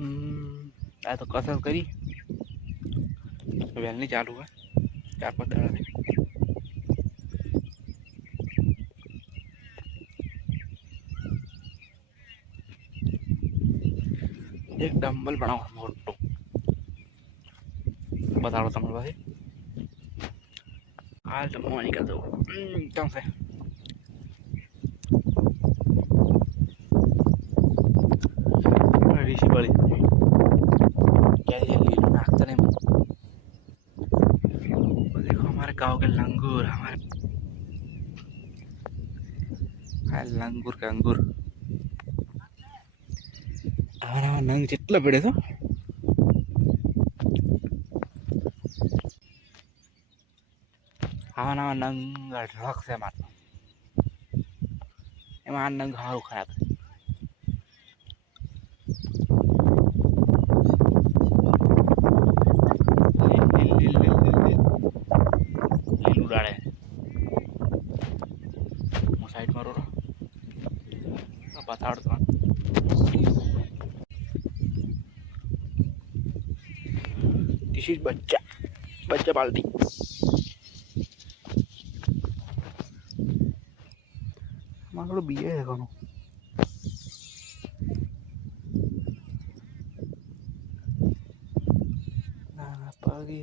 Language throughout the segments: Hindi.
આ તો કસરત કરી વહેલની ચાલુ હોય 4-5 દાડાથી એક ડમ્બલ બનાવો મોટો બતાડો તમારી પાસે હાલ તમે નીકળ દો કેમ છે ऋषि बड़ी क्या ये लीलू नाचते नहीं देखो हमारे गांव के लंगूर हमारे लंगूर के अंगूर हमारा नंग चितला पड़े तो हमारा नंग ढक से मार एમાં નંગ હારું ખરાબ લીલું ડાળે હું સાઈડ મારો બતાડતો दिस इज बच्चा बच्चा पालती मारो बीए है कोनो ना ना पागे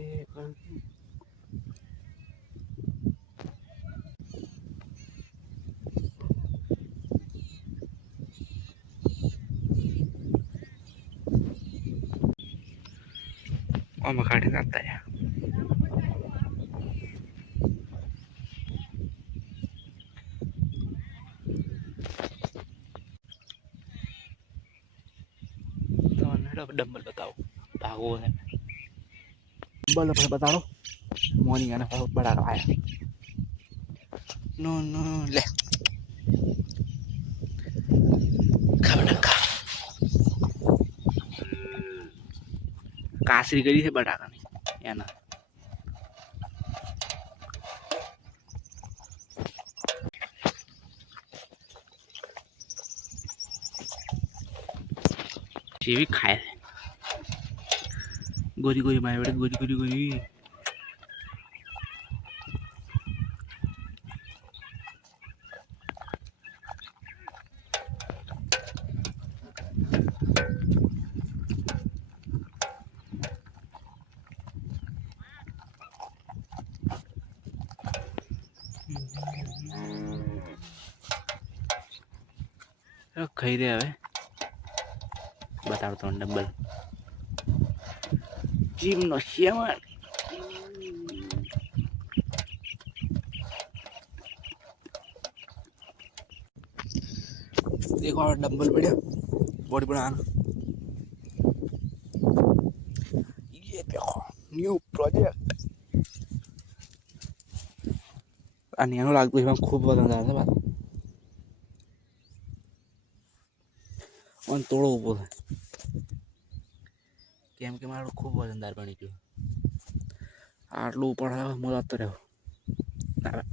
और मखाने आता है डंबल बताओ भागो है डंबल पर बताओ मॉर्निंग आना बहुत बड़ा आया नो नो ले खबड़का कासरी करी है बड़ा नहीं या ना ये भी खाए गोरी गोरी मारे बेटे गोरी गोरी गोरी खाई रहे हवे बताओ डंबल जिम नो श्यामन देखो और डंबल बढ़िया बॉडी बनाना ये देखो न्यू प्रोजेक्ट અને એનું લાગતું એમાં ખૂબ વજન આવે છે અને તોડો ઊભો થાય કેમ કે મારું ખૂબ વજનદાર બની ગયું આટલું ઉપર હું જતો રહ્યો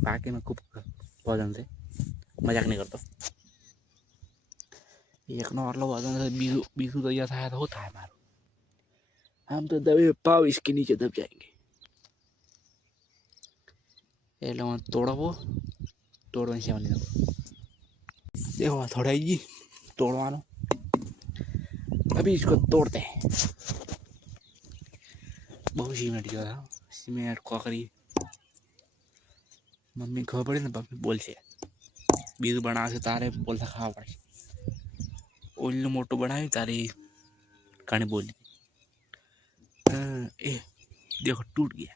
બાકીમાં ખૂબ વજન છે મજાક નહીં કરતો એકનો આટલો વજન છે બીજું તૈયાર થાય તો શું થાય મારું આમ તો દબે 22 के नीचे दब जाएंगे એટલે હું તોડવાની સેવા નહીં देखो थोड़ा ही तोड़वानो अभी इसको तोड़ते हैं बहुत सीमेंट जो था सीमेंट कोकरी मम्मी खबर पड़ी ना मम्मी बोल से बीजू बना से तारे बोल था खावा पड़े ओल्लू मोटो बनाई तारे कहानी बोली ए देखो टूट गया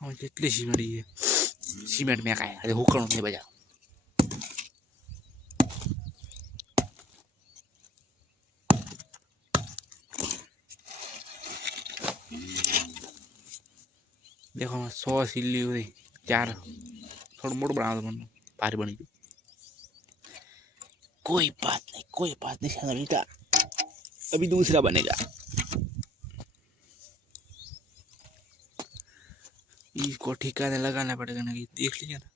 और जितनी सीमेंट ये सीमेंट में खाए अरे हुक्कड़ नहीं बजा देखो 100 सिल्ली हुई चार थोड़ा मोड़ बना दो मन पारी बनी गई। कोई बात नहीं बेटा, अभी दूसरा बनेगा। इसको ठिकाने लगाना पड़ेगा ना, देख लीजिए ना।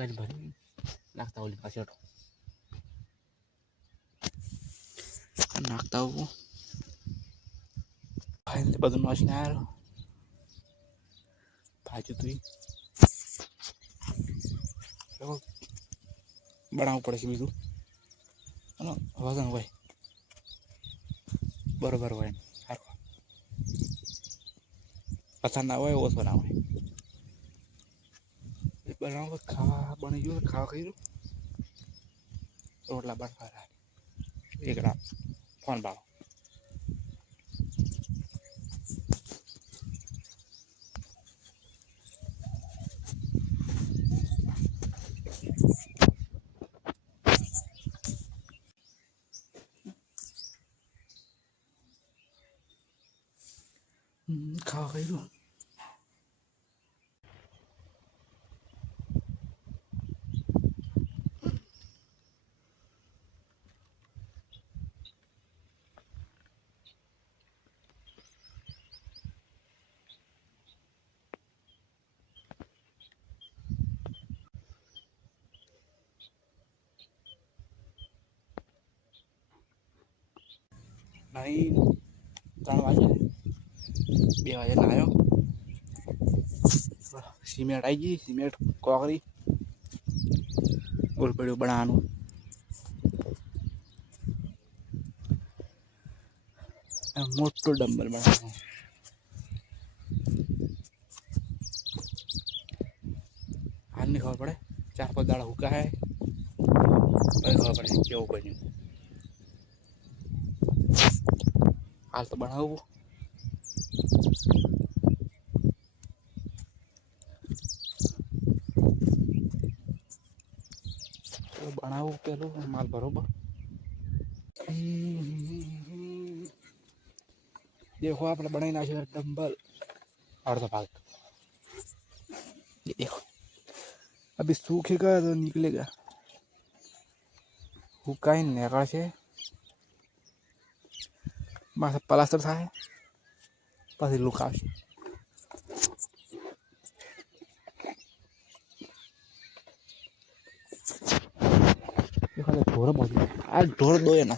भरी नाखता होली पास नाखता हो फाइनली बदन मशीन आएर भाजू तुई बनाउनु पड़ेछ बिजु वजन भाई बरोबर भयो पता ना भयो ओसो ना भयो बनाऊ खावा बनियो खावा खाइरु रोटला बर्फा एक रात फोन बाबा खावा खाइरु नहीं 3 વાગે 2 વાગે લાયો सीमेंट आई गई सीमेंट कोकरी गोल पड़ो बनानु मोटो डंबल बनानु हाल नहीं खबर पड़े 4-5 दाड़ा हुका है और खबर पड़े क्यों बनी हाल तो बनाओ तो बनाओ पेलो माल बरोबर देखो आपने बनाई ना डंबल और तो भाग ये देखो अभी सूखेगा तो निकलेगा हुकाई निकल से मासा प्लास्टर था पास लुका ढोर आ ढोर दो ना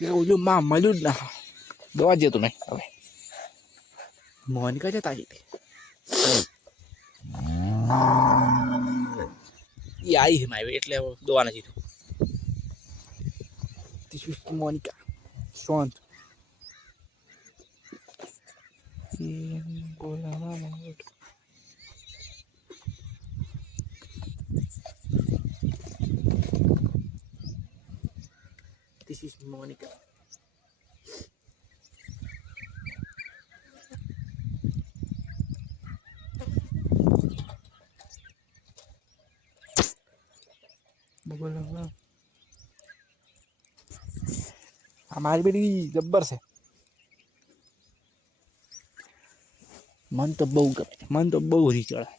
जो माँ मल्यू ना दवा जे तुम्हें હવે મોનિકા જતા હતી એ આવી છે મારી એટલે દવા નથી This is Monica શાંત This is Monica. हमारी बेटी जब्बर से मन तो बहु गमे मन तो बहु ही चढ़ा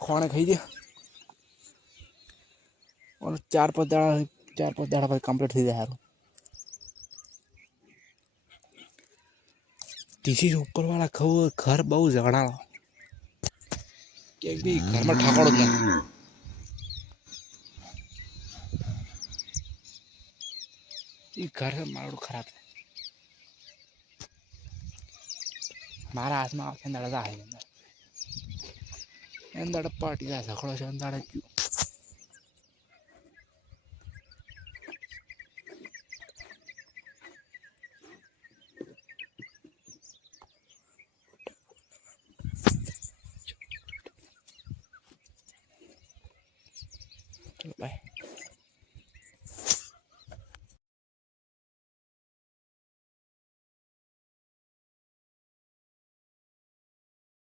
खाने खाई दिया और 4-5 दाड़ा पर कंप्लीट थी जाए टीसी ऊपर वाला खो घर बहुत झगड़ा क्या भी घर में ठाकड़ घर से मारो खराब है मारा हाथ में आखे अंदर है अंदर पार्टी का झगड़ो से अंदर